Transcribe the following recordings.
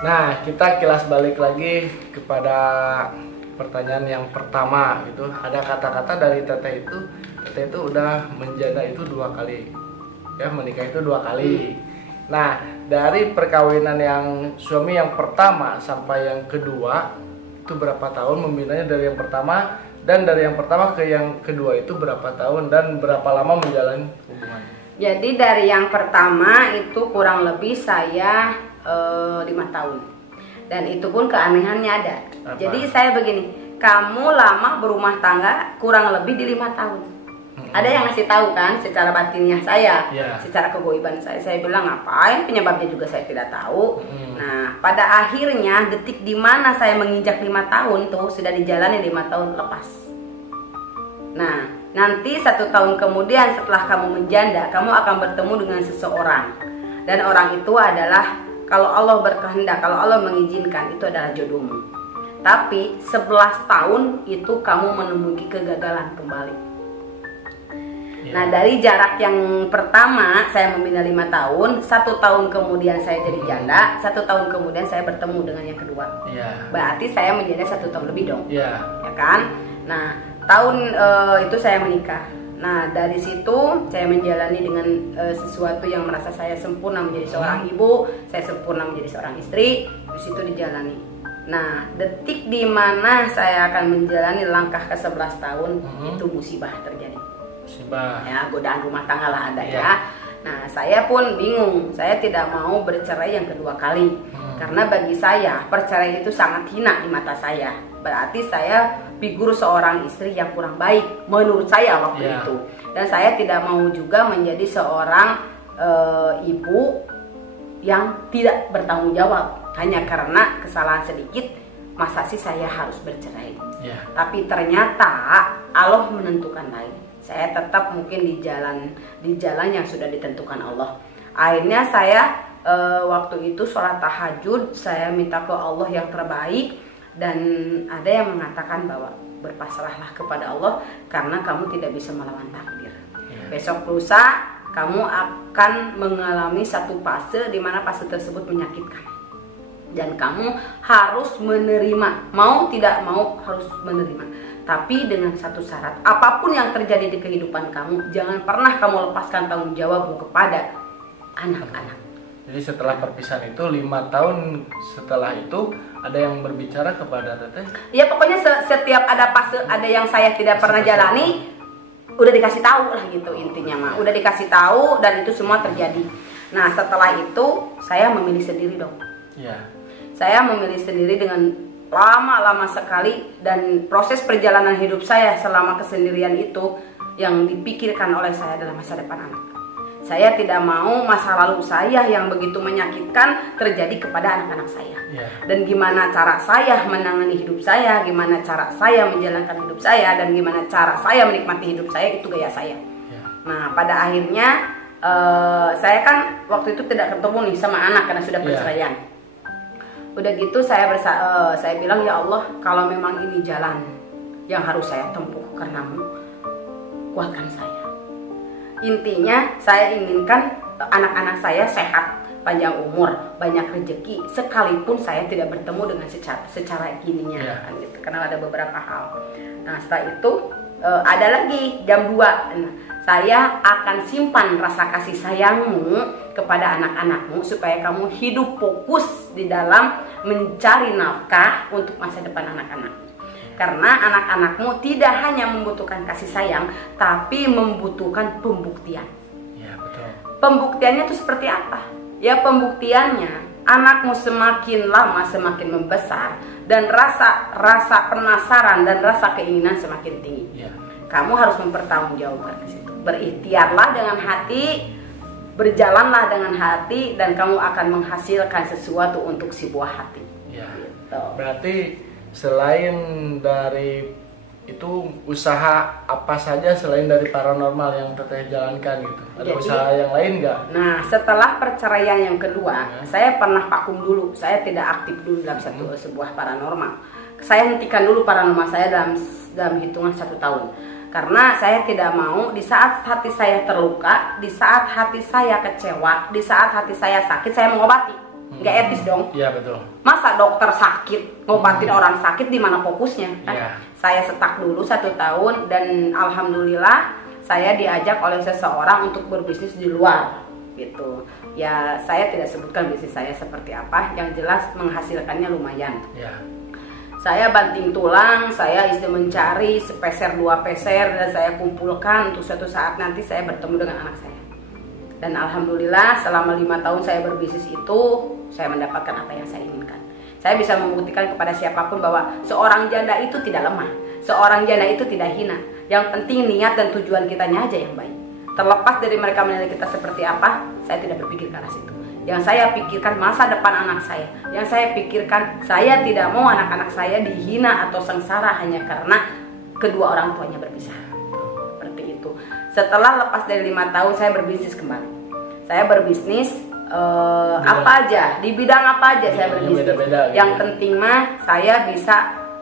Nah, kita kilas balik lagi kepada pertanyaan yang pertama gitu. Ada kata-kata dari Teteh itu udah menjanda itu 2 kali. Ya, menikah itu 2 kali. Nah, dari perkawinan yang suami yang pertama sampai yang kedua itu berapa tahun membinanya dari yang pertama, dan dari yang pertama ke yang kedua itu berapa tahun dan berapa lama menjalani hubungan? Jadi dari yang pertama itu kurang lebih saya 5 tahun. Dan itu pun keanehannya ada. Apa? Jadi saya begini, kamu lama berumah tangga kurang lebih di 5 tahun. Ada yang ngasih tahu kan secara batinnya saya, secara kegoiban saya bilang ngapain, penyebabnya juga saya tidak tahu. Nah, pada akhirnya detik di mana saya menginjak 5 tahun tuh sudah dijalani 5 tahun lepas. Nah, nanti 1 tahun kemudian setelah kamu menjanda, kamu akan bertemu dengan seseorang. Dan orang itu adalah, kalau Allah berkehendak, kalau Allah mengizinkan, itu adalah jodohmu. Tapi 11 tahun itu kamu menemui kegagalan kembali. Nah, dari jarak yang pertama saya membina 5 tahun, 1 tahun kemudian saya jadi janda, 1 tahun kemudian saya bertemu dengan yang kedua. Berarti saya menjanda 1 tahun lebih dong, ya kan? Nah, tahun itu saya menikah. Nah, dari situ saya menjalani dengan sesuatu yang merasa saya sempurna menjadi seorang ibu, saya sempurna menjadi seorang istri, di situ dijalani. Nah, detik di mana saya akan menjalani langkah ke 11 tahun, itu musibah terjadi. Musibah. Ya, godaan rumah tangga lah ada ya. Nah, saya pun bingung, saya tidak mau bercerai yang kedua kali. Karena bagi saya, perceraian itu sangat hina di mata saya. Berarti saya figur seorang istri yang kurang baik menurut saya waktu itu. Dan saya tidak mau juga menjadi seorang ibu yang tidak bertanggung jawab hanya karena kesalahan sedikit. Masa sih saya harus bercerai? Tapi ternyata Allah menentukan lain. Saya tetap mungkin di jalan yang sudah ditentukan Allah. Akhirnya saya waktu itu sholat tahajud, saya minta ke Allah yang terbaik. Dan ada yang mengatakan bahwa berpasrahlah kepada Allah karena kamu tidak bisa melawan takdir. Besok lusa kamu akan mengalami satu fase di mana fase tersebut menyakitkan. Dan kamu harus menerima, mau tidak mau harus menerima. Tapi dengan satu syarat, apapun yang terjadi di kehidupan kamu, jangan pernah kamu lepaskan tanggung jawabmu kepada anak-anak. Jadi setelah perpisahan itu 5 tahun setelah itu ada yang berbicara kepada Teteh? Ya pokoknya setiap ada fase, ada yang saya tidak pernah jalani, udah dikasih tahu lah gitu intinya mah. Udah dikasih tahu dan itu semua terjadi. Nah, setelah itu saya memilih sendiri dong. Saya memilih sendiri dengan lama sekali, dan proses perjalanan hidup saya selama kesendirian itu yang dipikirkan oleh saya adalah masa depan anak. Saya tidak mau masa lalu saya yang begitu menyakitkan terjadi kepada anak-anak saya. Dan gimana cara saya menangani hidup saya, gimana cara saya menjalankan hidup saya, dan gimana cara saya menikmati hidup saya, itu gaya saya. Nah, pada akhirnya saya kan waktu itu tidak ketemu nih sama anak karena sudah perceraian. Udah gitu saya bilang, ya Allah, kalau memang ini jalan yang harus saya tempuh karenamu, kuatkan saya. Intinya saya inginkan anak-anak saya sehat, panjang umur, banyak rezeki, sekalipun saya tidak bertemu dengan secara gininya kan gitu. Karena ada beberapa hal. Nah, setelah itu ada lagi jam 2. Nah, saya akan simpan rasa kasih sayangmu kepada anak-anakmu supaya kamu hidup fokus di dalam mencari nafkah untuk masa depan anak-anak. Karena anak-anakmu tidak hanya membutuhkan kasih sayang, tapi membutuhkan pembuktian. Betul. Pembuktiannya itu seperti apa? Ya, pembuktiannya anakmu semakin lama semakin membesar, dan rasa penasaran dan rasa keinginan semakin tinggi. Kamu harus mempertanggungjawabkan ke situ. Berikhtiarlah dengan hati, berjalanlah dengan hati, dan kamu akan menghasilkan sesuatu untuk sebuah hati. Gitu. Berarti selain dari itu, usaha apa saja selain dari paranormal yang Teteh jalankan gitu? Ada usaha yang lain nggak? Nah, setelah perceraian yang kedua, saya pernah vakum dulu. Saya tidak aktif dulu dalam sebuah paranormal. Saya hentikan dulu paranormal saya dalam hitungan 1 tahun. Karena saya tidak mau di saat hati saya terluka, di saat hati saya kecewa, di saat hati saya sakit, saya mengobati. nggak etis dong. Iya betul. Masa dokter sakit ngobatin orang sakit, di mana fokusnya kan? Iya. Saya stuck dulu 1 tahun dan alhamdulillah saya diajak oleh seseorang untuk berbisnis di luar gitu. Ya saya tidak sebutkan bisnis saya seperti apa, yang jelas menghasilkannya lumayan. Iya. Saya banting tulang, saya mencari sepeser 2 peser dan saya kumpulkan untuk suatu saat nanti saya bertemu dengan anak saya. Dan alhamdulillah selama 5 tahun saya berbisnis itu, saya mendapatkan apa yang saya inginkan. Saya bisa membuktikan kepada siapapun bahwa seorang janda itu tidak lemah, seorang janda itu tidak hina. Yang penting niat dan tujuan kitanya aja yang baik. Terlepas dari mereka menilai kita seperti apa, saya tidak berpikir ke arah situ. Yang saya pikirkan masa depan anak saya. Yang saya pikirkan, saya tidak mau anak-anak saya dihina atau sengsara hanya karena kedua orang tuanya berpisah. Seperti itu. Setelah lepas dari 5 tahun, saya berbisnis kembali. Saya berbisnis apa aja, di bidang apa aja saya berbisnis. Beda-beda, yang gitu. penting mah saya bisa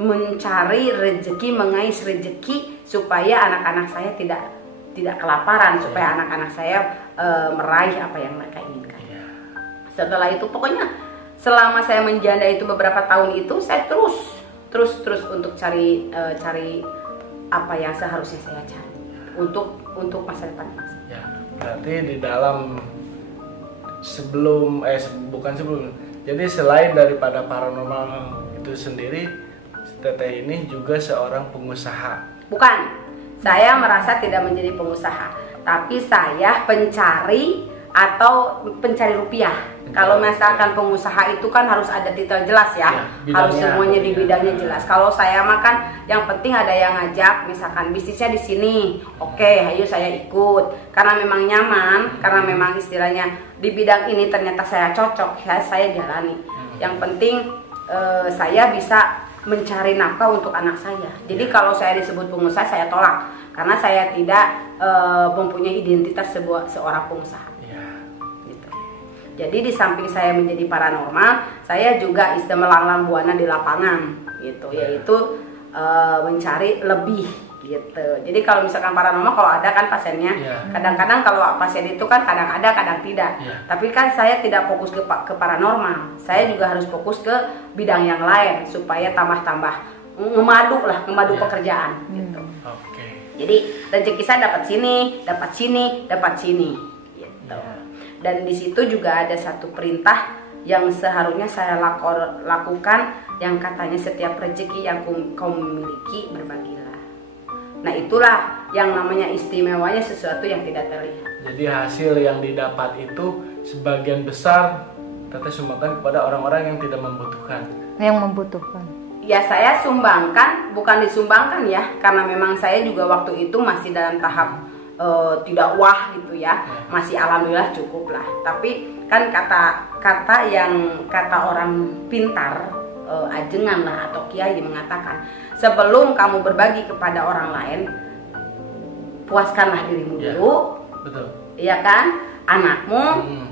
mencari rezeki, mengais rezeki supaya anak-anak saya tidak kelaparan, supaya anak-anak saya meraih apa yang mereka inginkan. Setelah itu pokoknya selama saya menjanda itu beberapa tahun itu, saya terus untuk cari apa yang seharusnya saya cari untuk masa depan. Ya, berarti di dalam jadi selain daripada paranormal itu sendiri, Teteh ini juga seorang pengusaha. Bukan, saya merasa tidak menjadi pengusaha, tapi saya pencari rupiah. Kalau misalkan pengusaha itu kan harus ada titel jelas ya, harus semuanya di bidangnya jelas. Kalau saya makan yang penting ada yang ngajak, misalkan bisnisnya di sini, oke, ayo saya ikut, karena memang nyaman, karena memang istilahnya di bidang ini ternyata saya cocok, saya jalani. Yang penting saya bisa mencari nafkah untuk anak saya. Jadi kalau saya disebut pengusaha, saya tolak, karena saya tidak mempunyai identitas seorang pengusaha. Jadi di samping saya menjadi paranormal, saya juga melanglang buana di lapangan gitu, yaitu mencari lebih gitu. Jadi kalau misalkan paranormal, kalau ada kan pasiennya, kadang-kadang kalau pasien itu kan kadang ada kadang tidak. Tapi kan saya tidak fokus ke paranormal, saya juga harus fokus ke bidang yang lain supaya tambah ngemadu pekerjaan gitu. Jadi rezeki saya dapat sini gitu. Dan di situ juga ada satu perintah yang seharusnya saya lakukan, yang katanya setiap rezeki yang kau memiliki berbagilah. Nah itulah yang namanya istimewanya sesuatu yang tidak terlihat. Jadi hasil yang didapat itu sebagian besar Teteh sumbangkan kepada orang-orang yang tidak membutuhkan. Yang membutuhkan. Ya saya sumbangkan, bukan disumbangkan ya, karena memang saya juga waktu itu masih dalam tahap tidak wah gitu ya, masih alhamdulillah cukup lah. Tapi kan kata orang pintar, ajengan lah atau kiai mengatakan, sebelum kamu berbagi kepada orang lain, puaskanlah dirimu dulu. Betul. Iya kan? Anakmu,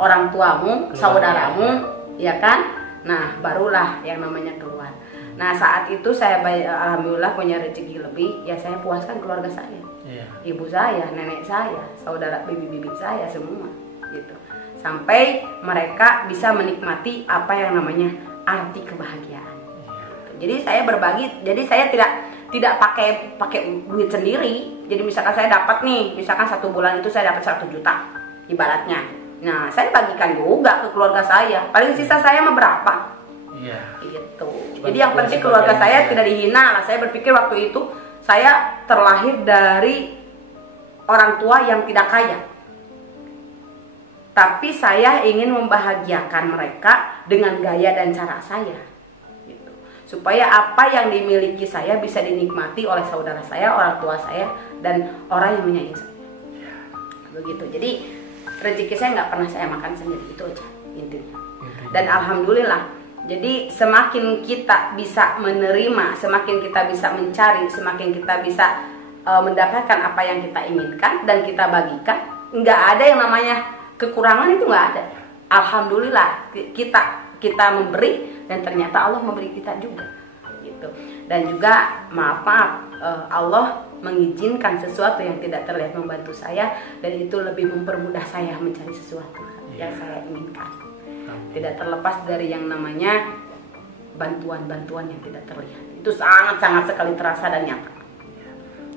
orang tuamu, saudaramu, ya kan? Nah barulah yang namanya keluar. Nah saat itu saya alhamdulillah punya rezeki lebih, ya saya puaskan keluarga saya. Ibu saya, nenek saya, saudara bibi-bibi saya semua gitu. Sampai mereka bisa menikmati apa yang namanya arti kebahagiaan. Jadi saya berbagi, jadi saya tidak pakai duit sendiri. Jadi misalkan saya dapat nih, misalkan 1 bulan itu saya dapat 1 juta ibaratnya. Nah, saya bagikan juga ke keluarga saya. Paling sisa saya mah berapa? Gitu. Jadi yang penting keluarga saya tidak dihina lah. Saya berpikir waktu itu saya terlahir dari orang tua yang tidak kaya, tapi saya ingin membahagiakan mereka dengan gaya dan cara saya gitu. Supaya apa yang dimiliki saya bisa dinikmati oleh saudara saya, orang tua saya, dan orang yang menyayangi saya. Begitu. Jadi rezeki saya nggak pernah saya makan sendiri, itu aja intinya. Dan alhamdulillah, jadi semakin kita bisa menerima, semakin kita bisa mencari, semakin kita bisa mendapatkan apa yang kita inginkan dan kita bagikan, nggak ada yang namanya kekurangan, itu nggak ada. Alhamdulillah kita memberi dan ternyata Allah memberi kita juga gitu. Dan juga maaf Allah mengizinkan sesuatu yang tidak terlihat membantu saya, dan itu lebih mempermudah saya mencari sesuatu yang saya inginkan. Tidak terlepas dari yang namanya bantuan-bantuan yang tidak terlihat. Itu sangat-sangat sekali terasa dan nyata.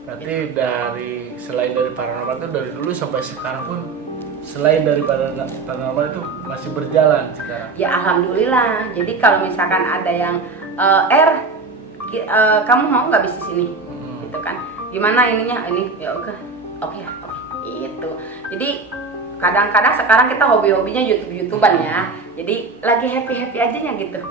Berarti selain dari paranormal itu dari dulu sampai sekarang pun, selain dari paranormal itu masih berjalan sekarang? Ya alhamdulillah. Jadi kalau misalkan ada yang kamu mau nggak bisnis ini, gitu kan? Gimana ininya? Ini ya oke ya, gitu. Jadi kadang-kadang sekarang kita hobi-hobinya YouTuber ya. Jadi lagi happy aja gitu.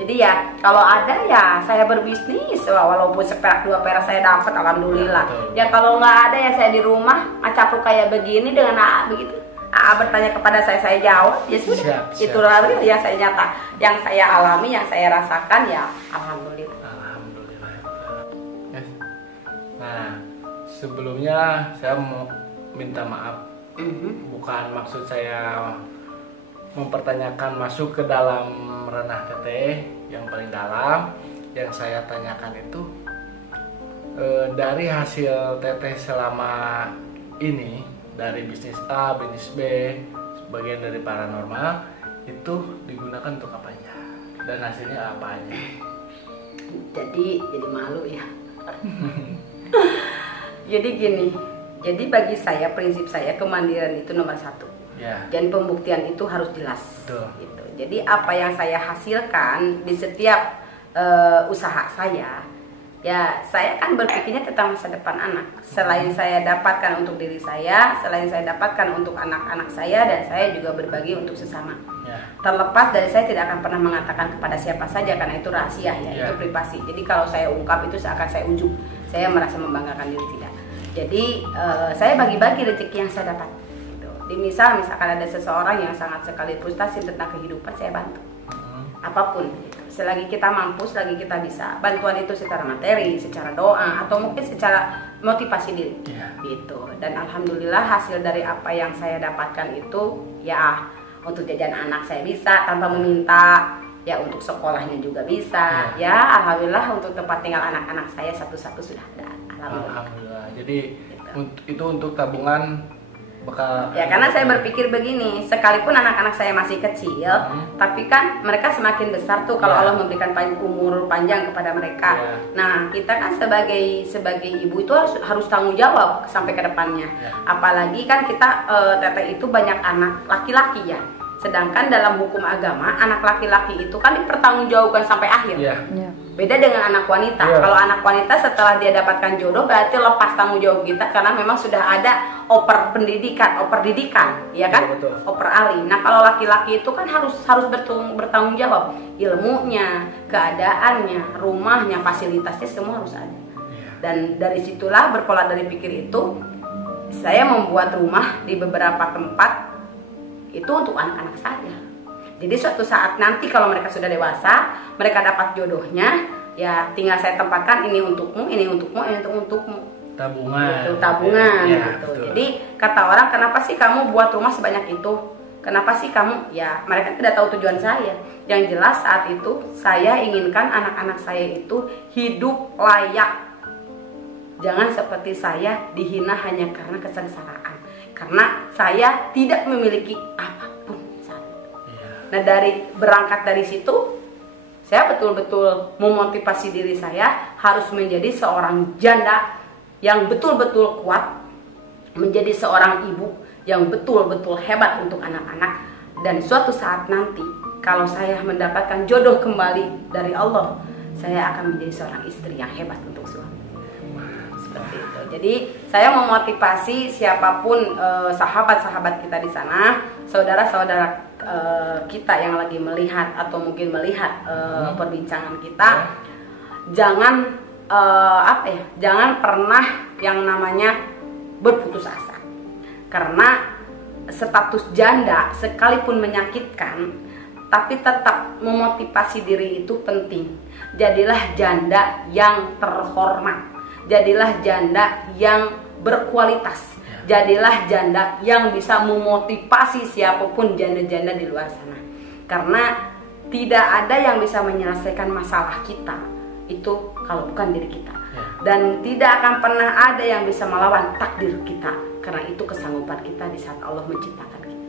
Jadi ya kalau ada ya saya berbisnis, walaupun seperak dua perak saya dapat alhamdulillah. Ya kalau nggak ada ya saya di rumah macapluk kayak begini dengan begitu. Bertanya kepada saya jawab, ya sudah. Itulah yang saya nyata, yang saya alami, yang saya rasakan ya alhamdulillah. Nah, sebelumnya saya mau minta maaf. Bukan maksud saya mempertanyakan masuk ke dalam ranah teteh yang paling dalam. Yang saya tanyakan itu dari hasil teteh selama ini, dari bisnis A, bisnis B, sebagian dari paranormal, itu digunakan untuk apa aja dan hasilnya apa aja? Jadi malu ya. Jadi gini, jadi bagi saya prinsip saya kemandirian itu nomor 1. Ya. Dan pembuktian itu harus jelas. Betul. Gitu. Jadi apa yang saya hasilkan di setiap usaha saya, ya saya kan berpikirnya tentang masa depan anak. Selain saya dapatkan untuk diri saya, selain saya dapatkan untuk anak-anak saya, dan saya juga berbagi untuk sesama. Ya. Terlepas dari saya tidak akan pernah mengatakan kepada siapa saja karena itu rahasia ya, itu privasi. Jadi kalau saya ungkap itu seakan saya unjuk, saya merasa membanggakan diri tidak. Jadi saya bagi-bagi rezeki yang saya dapat. Gitu. Misalkan ada seseorang yang sangat sekali frustasi tentang kehidupan, saya bantu. Apapun, selagi kita mampu, selagi kita bisa. Bantuan itu secara materi, secara doa, atau mungkin secara motivasi diri, gitu. Dan alhamdulillah hasil dari apa yang saya dapatkan itu, ya untuk jajan anak saya bisa tanpa meminta, ya untuk sekolahnya juga bisa, ya alhamdulillah untuk tempat tinggal anak-anak saya satu-satu sudah ada. Alhamdulillah. Jadi gitu. Itu untuk tabungan bekal. Ya karena saya berpikir begini, sekalipun anak-anak saya masih kecil, tapi kan mereka semakin besar tuh kalau Allah memberikan umur panjang kepada mereka. Nah kita kan sebagai ibu itu harus tanggung jawab sampai ke depannya. Apalagi kan kita teteh itu banyak anak laki-laki ya. Sedangkan dalam hukum agama anak laki-laki itu kan dipertanggungjawabkan sampai akhir. Beda dengan anak wanita. Kalau anak wanita setelah dia dapatkan jodoh berarti lepas tanggung jawab kita karena memang sudah ada oper didikan, ya kan? Oper ali. Nah kalau laki-laki itu kan harus bertanggung jawab, ilmunya, keadaannya, rumahnya, fasilitasnya semua harus ada. Dan dari situlah berpola dari pikir itu, saya membuat rumah di beberapa tempat itu untuk anak-anak saya. Jadi suatu saat nanti kalau mereka sudah dewasa, mereka dapat jodohnya, ya tinggal saya tempatkan ini untukmu, ini untukmu, ini untukmu. Tabungan. Gitu, tabungan gitu. Betul. Jadi kata orang, kenapa sih kamu buat rumah sebanyak itu? Kenapa sih kamu? Ya mereka tidak tahu tujuan saya. Yang jelas saat itu saya inginkan anak-anak saya itu hidup layak. Jangan seperti saya dihina hanya karena kesengsaraan. Karena saya tidak memiliki apapun. Nah berangkat dari situ, saya betul-betul memotivasi diri saya harus menjadi seorang janda yang betul-betul kuat, menjadi seorang ibu yang betul-betul hebat untuk anak-anak. Dan suatu saat nanti, kalau saya mendapatkan jodoh kembali dari Allah, saya akan menjadi seorang istri yang hebat untuk suami. Seperti itu. Jadi saya memotivasi siapapun sahabat-sahabat kita di sana, saudara-saudara kita yang lagi melihat atau mungkin melihat perbincangan kita, jangan jangan pernah yang namanya berputus asa. Karena status janda sekalipun menyakitkan, tapi tetap memotivasi diri itu penting. Jadilah janda yang terhormat. Jadilah janda yang berkualitas. Jadilah janda yang bisa memotivasi siapapun janda-janda di luar sana. Karena tidak ada yang bisa menyelesaikan masalah kita itu kalau bukan diri kita. Dan tidak akan pernah ada yang bisa melawan takdir kita. Karena itu kesanggupan kita di saat Allah menciptakan kita.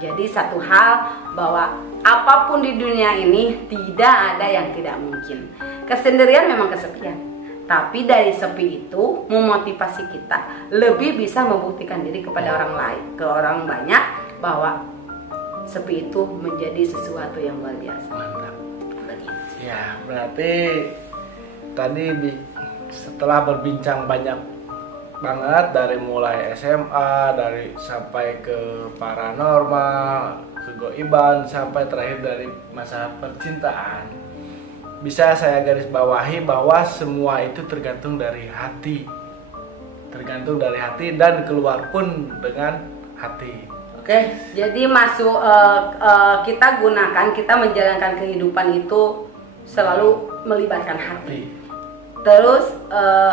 Jadi satu hal bahwa apapun di dunia ini tidak ada yang tidak mungkin. Kesendirian memang kesepian, tapi dari sepi itu memotivasi kita lebih bisa membuktikan diri kepada orang lain, ke orang banyak, bahwa sepi itu menjadi sesuatu yang luar biasa. Mantap. Begitu. Ya, berarti tadi setelah berbincang banyak banget dari mulai SMA, dari sampai ke paranormal, kegoiban, sampai terakhir dari masa percintaan, bisa saya garis bawahi bahwa semua itu tergantung dari hati, dan keluar pun dengan hati. Oke. Jadi kita gunakan, kita menjalankan kehidupan itu selalu melibatkan hati. Terus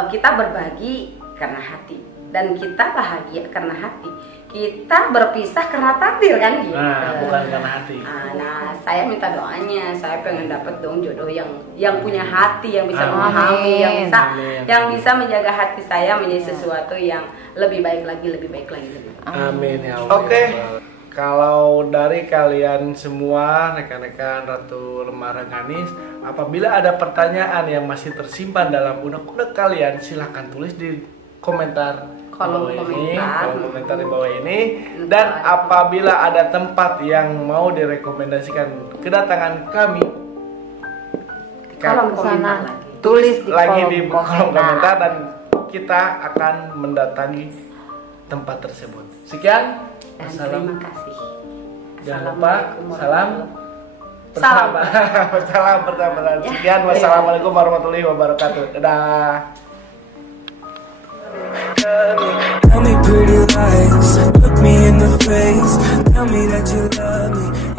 kita berbagi karena hati, dan kita bahagia karena hati. Kita berpisah karena takdir kan gitu. Nah, bukan karena hati. Nah, saya minta doanya, saya pengen dapet dong jodoh yang punya hati, yang bisa memahami, yang bisa menjaga hati saya menjadi sesuatu yang lebih baik lagi. Amin ya Allah. Oke. Kalau dari kalian semua rekan-rekan Ratu Lemah Rengganis, apabila ada pertanyaan yang masih tersimpan dalam unek-unek kalian, silahkan tulis di kolom komentar di bawah ini. Dan apabila ada tempat yang mau direkomendasikan kedatangan kami, kolom komentar tulis lagi di kolom komentar dan kita akan mendatangi tempat tersebut. Sekian. Dan terima kasih. Jangan lupa salam bersama. Sekian, wassalamualaikum warahmatullahi wabarakatuh. Dadah. Tell me pretty lies, look me in the face, tell me that you love me.